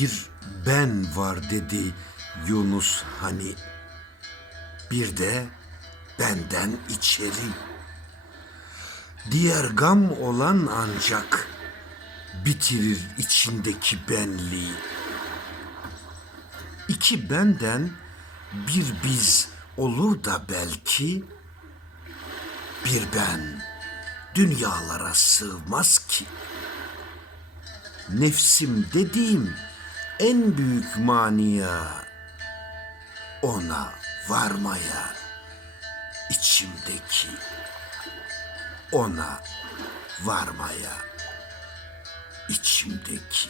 Bir ben var dedi Yunus hani. Bir de benden içeri. Diğer gam olan ancak bitirir içindeki benliği. İki benden bir biz olur da belki bir ben dünyalara sığmaz ki. Nefsim dediğim en büyük mania ona varmaya içimdeki ona varmaya içimdeki